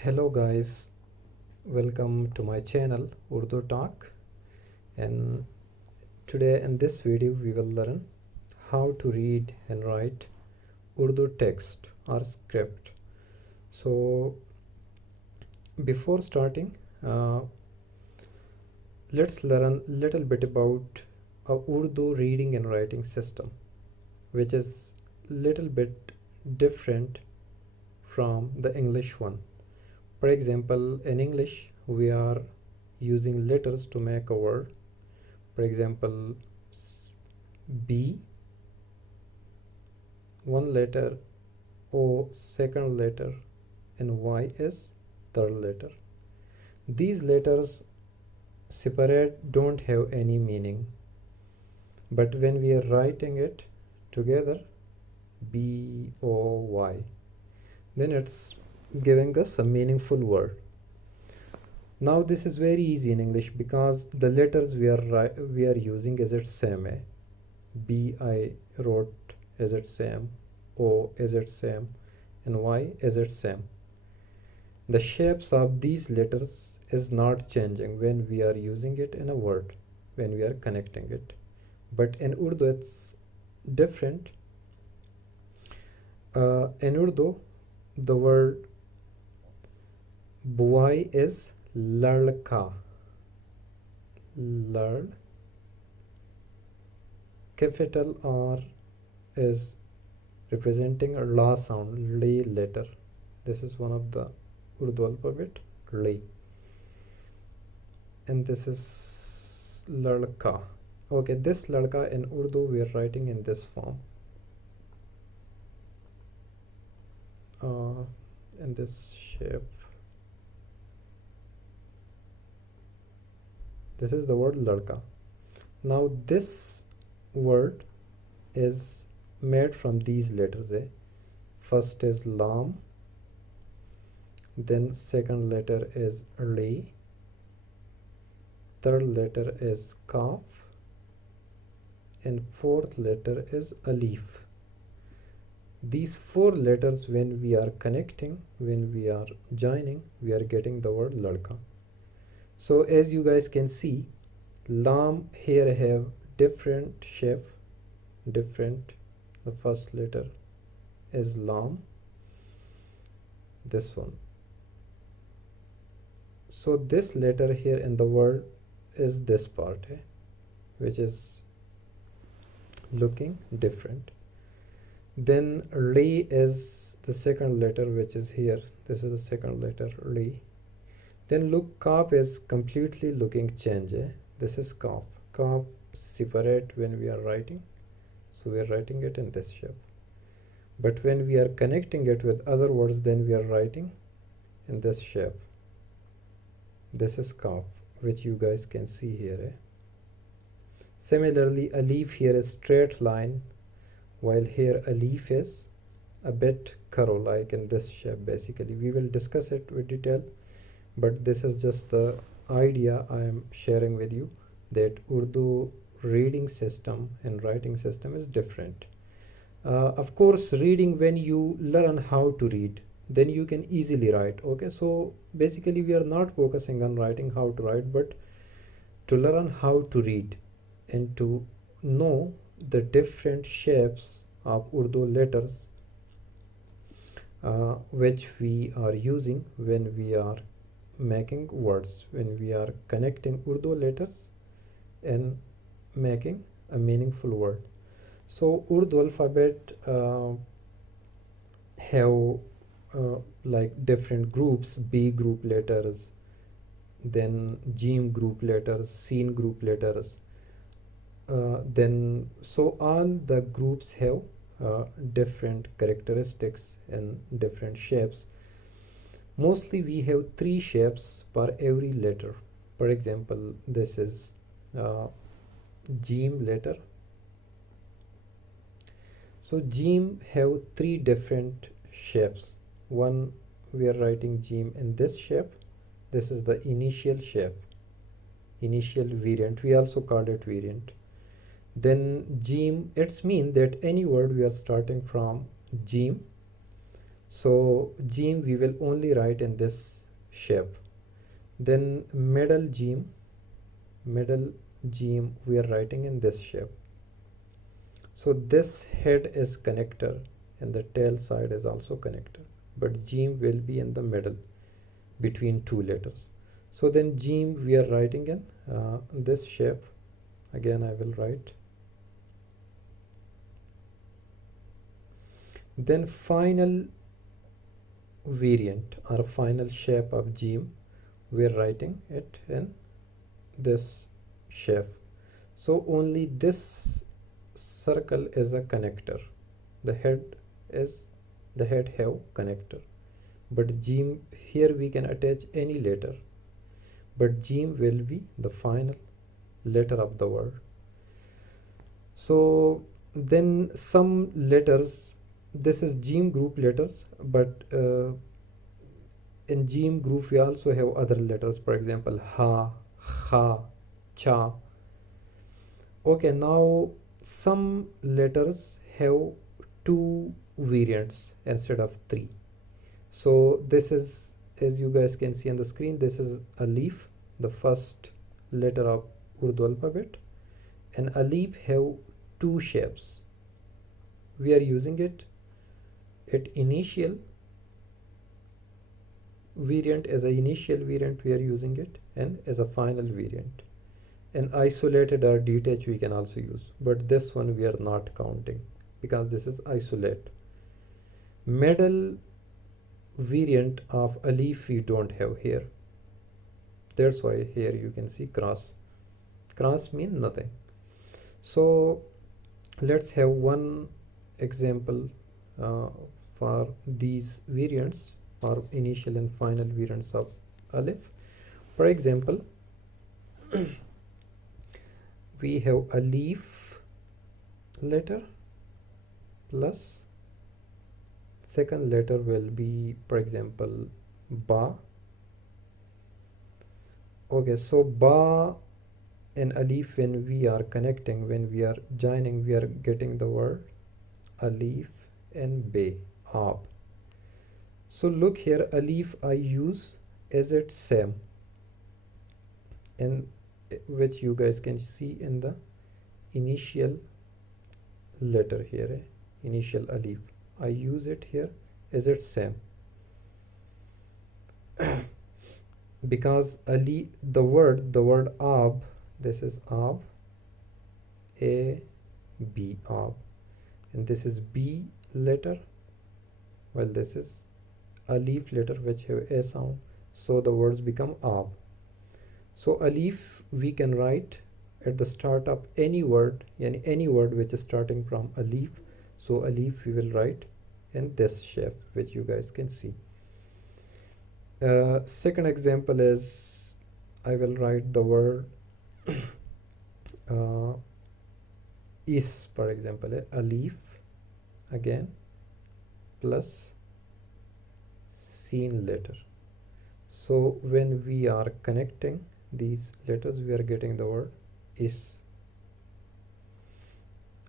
Hello guys, welcome to my channel Urdu Talk, and today in this video we will learn how to read and write Urdu text or script. So before starting, let's learn a little bit about a Urdu reading and writing system, which is little bit different from the English one. For example, in English, we are using letters to make a word. For example, B, one letter, O, second letter, and Y is third letter. These letters separate don't have any meaning. But when we are writing it together, B, O, Y, then it's giving us a meaningful word. Now this is very easy in English because the letters we are using is it same. B I wrote is it same, O is it same, and Y is it same. The shapes of these letters is not changing when we are using it in a word, when we are connecting it. But in Urdu it's different. In Urdu, the word boy is ladka. Lad. Capital R is representing a la sound, li letter. This is one of the Urdu alphabet, li. And this is ladka. Okay, this ladka in Urdu we are writing in this form. In this shape. This is the word ladka. Now this word is made from these letters. First is lam, then second letter is li, third letter is kaf, and fourth letter is alif. These four letters, when we are connecting, when we are joining, we are getting the word ladka. So as you guys can see, lam here have different shape, different. The first letter is lam, this one. So this letter here in the word is this part, which is looking different. Then li is the second letter, which is here. This is the second letter, li. Then look, kaf is completely looking change. This is kaf. Kaf separate when we are writing, so we are writing it in this shape. But when we are connecting it with other words, then we are writing in this shape. This is kaf, which you guys can see here. Similarly, alif here is straight line, while here alif is a bit curve, like in this shape. Basically, we will discuss it with detail, but this is just the idea I am sharing with you, that Urdu reading system and writing system is different. Of course, reading, when you learn how to read, then you can easily write. Okay, so basically we are not focusing on writing how to write, but to learn how to read and to know the different shapes of Urdu letters which we are using when we are making words, when we are connecting Urdu letters and making a meaningful word. So Urdu alphabet have like different groups: B group letters, then Jim group letters, Sin group letters. Then so all the groups have different characteristics and different shapes. Mostly we have three shapes per every letter. For example, this is Jim letter. So Jim have three different shapes. One, we are writing Jim in this shape. This is the initial shape, initial variant. We also call it variant. Then Jim, it's mean that any word we are starting from Jim, So Jim we will only write in this shape. Then middle Jim we are writing in this shape. So this head is connector and the tail side is also connector, but Jim will be in the middle between two letters. So then Jim we are writing in this shape. Again I will write. Then final variant or final shape of Jim we are writing it in this shape. So only this circle is a connector. The head have connector, but Jim here we can attach any letter, but Jim will be the final letter of the word. So then some letters, this is Jim group letters, but in Jim group we also have other letters, for example ha, kha, cha. Okay, now some letters have two variants instead of three. So this is, as you guys can see on the screen, this is Alif, the first letter of Urdu alphabet, and Alif have two shapes. We are using it at initial variant, as an initial variant we are using it, and as a final variant. And isolated or detached we can also use, but this one we are not counting because this is isolate. Middle variant of Alif we don't have here, that's why here you can see cross. Cross means nothing. So let's have one example for these variants or initial and final variants of Alif. For example, we have Alif letter plus second letter will be, for example, Ba. Okay, so Ba and Alif, when we are connecting, when we are joining, we are getting the word Alif and Be, Ab. So look here, Alif I use as its same, and which you guys can see in the initial letter here, initial Alif. I use it here as its same because Ali, the word Ab, this is Ab, A, B, Ab, and this is B letter, well this is Alif letter which have A sound, so the words become Ab. So Alif we can write at the start of any word, yani any word which is starting from Alif. So Alif we will write in this shape which you guys can see. Second example is I will write the word is, for example, Alif again plus Seen letter. So when we are connecting these letters we are getting the word is.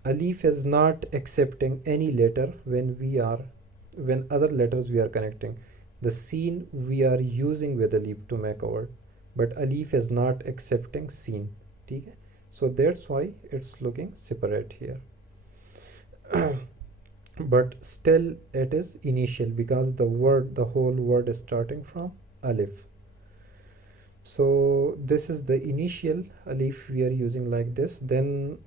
Alif is not accepting any letter when other letters we are connecting. The Seen we are using with Alif to make a word, but Alif is not accepting Seen. Okay? So that's why it's looking separate here. But still it is initial because the whole word is starting from Alif. So this is the initial Alif we are using like this. Then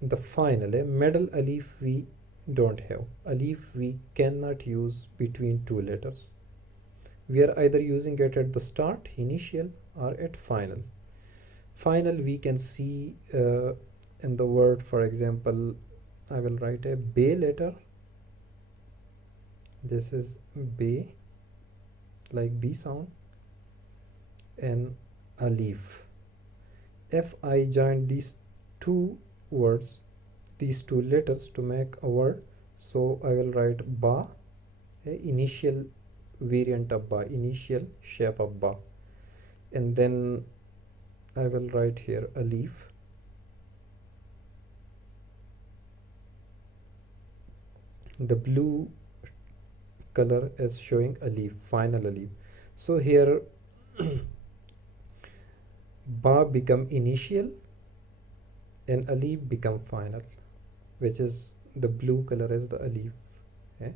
the final middle Alif we don't have. Alif we cannot use between two letters. We are either using it at the start, initial, or at final. Final we can see in the word, for example, I will write a Be letter. This is Be, like B sound, and Alif. If I join these two words, these two letters to make a word, so I will write Ba, a initial variant of Ba, initial shape of Ba, and then I will write here Alif. The blue color is showing alif, final alif. So here ba become initial and alif become final, which is the blue color is the alif. eh?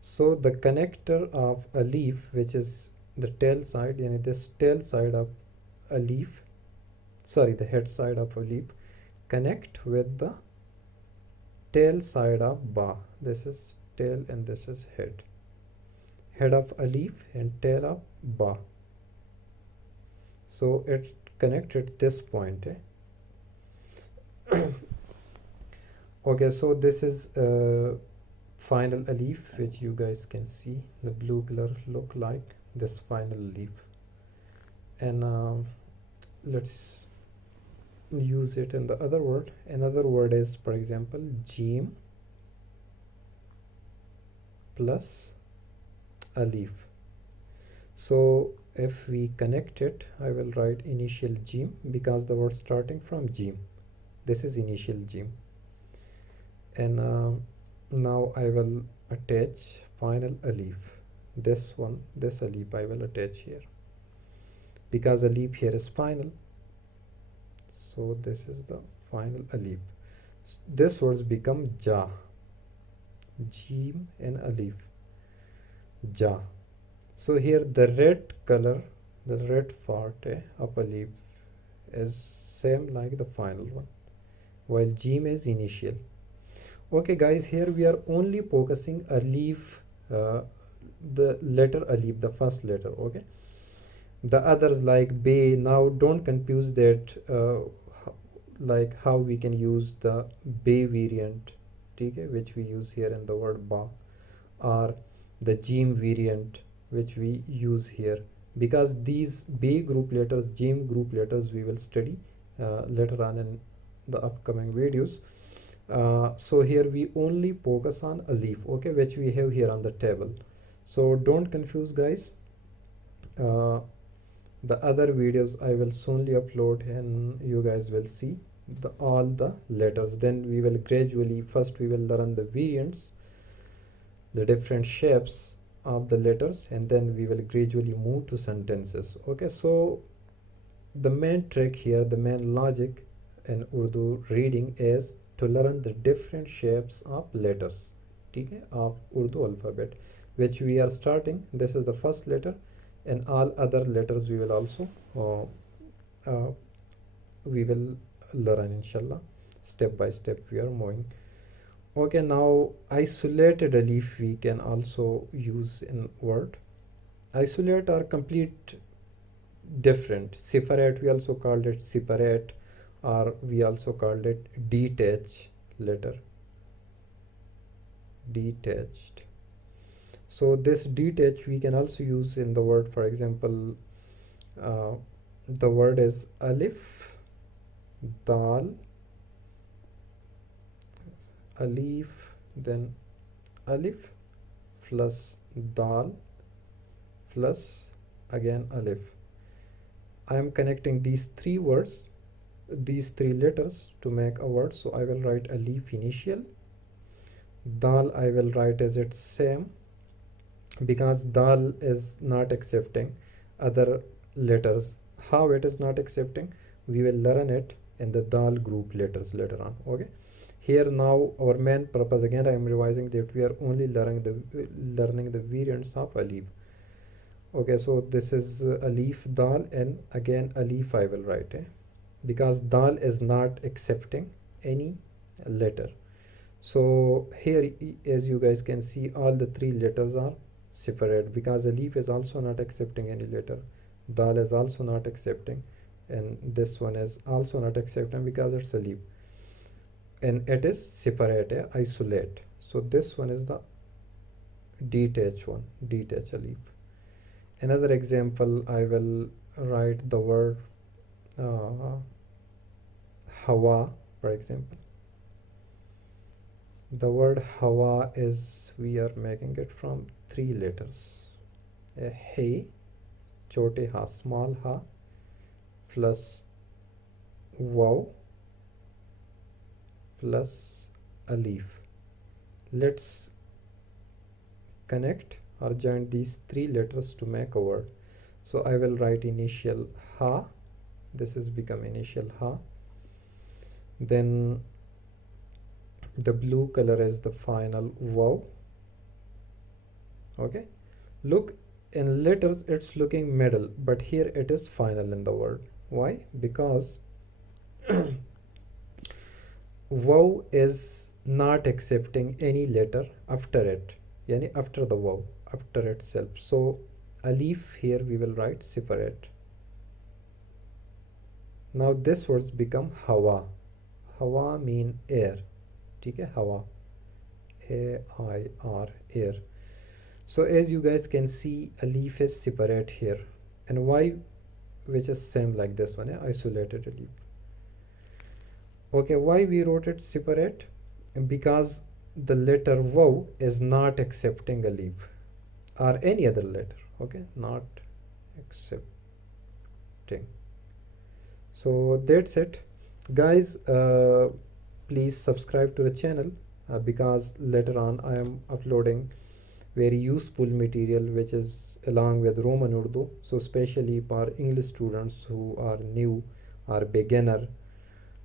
So the connector of alif, which is the tail side, yani this tail side of alif, sorry, the head side of alif, connect with the tail side of ba. This is tail and this is head. Head of alif and tail of ba. So it's connected this point. Okay, so this is final alif, which you guys can see the blue color look like this final alif. And let's use it in the other word. Another word is, for example, jim plus alif. So if we connect it, I will write initial jim because the word starting from jim. This is initial jim. And now I will attach final alif. This one, this alif I will attach here because alif here is final. So this is the final alif. This words become ja, jim and alif, ja. So here the red color, the red part of alif is same like the final one, while jim is initial. Okay guys, here we are only focusing alif, the letter alif, the first letter. Okay, the others like be, now don't confuse that like how we can use the be variant, okay, which we use here in the word ba, or the jim variant which we use here, because these be group letters, jim group letters we will study later on in the upcoming videos. So here we only focus on alif, okay, which we have here on the table. So don't confuse guys. The other videos I will soonly upload and you guys will see all the letters. Then we will gradually, first we will learn the variants, the different shapes of the letters, and then we will gradually move to sentences. Okay, so the main trick here, the main logic in Urdu reading is to learn the different shapes of letters, okay, of Urdu alphabet, which we are starting. This is the first letter, and all other letters we will also we will learn inshallah. Step by step we are moving. Okay, now isolated alif we can also use in word. Isolate or complete different. Separate, we also called it separate, or we also called it detach letter, detached. So this detach we can also use in the word. For example, the word is alif, dal, alif, then alif plus dal plus again alif. I am connecting these three words, these three letters to make a word. So I will write alif initial, dal I will write as its same, because dal is not accepting other letters. How it is not accepting, we will learn it in the dal group letters later on. Okay, here now our main purpose, again I am revising, that we are only learning the variants of alif. Okay, so this is alif, dal, and again alif I will write because dal is not accepting any letter. So here, as you guys can see, all the three letters are separate because alif is also not accepting any letter, dal is also not accepting, and this one is also not accepting because it's alif, and it is separate, isolate. So this one is the detach one, detach alif. Another example, I will write the word hawa, for example. The word hawa is, we are making it from three letters. A he, chote ha, small ha, plus waw plus alif. Let's connect or join these three letters to make a word. So I will write initial ha. This is become initial ha. Then the blue color is the final wow. Okay, look, in letters it's looking middle, but here it is final in the word. Why? Because wow is not accepting any letter after it, yani after the wow, after itself. So alif here we will write separate. Now this words become hawa. Hawa mean air. ठीक है, hawa, AIR, air. So as you guys can see, alif is separate here, and y, which is same like this one, isolated alif. Okay, why we wrote it separate? Because the letter wow is not accepting alif or any other letter. Okay, not accepting. So that's it, guys. Please subscribe to the channel, because later on I am uploading very useful material which is along with Roman Urdu, so especially for English students who are new or beginner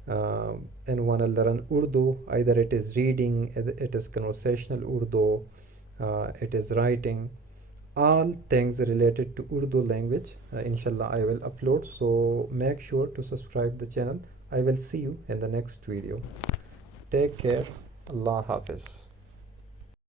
and want to learn Urdu. Either it is reading, it is conversational Urdu, it is writing, all things related to Urdu language, inshallah I will upload. So make sure to subscribe the channel. I will see you in the next video. Take care. Allah Hafiz.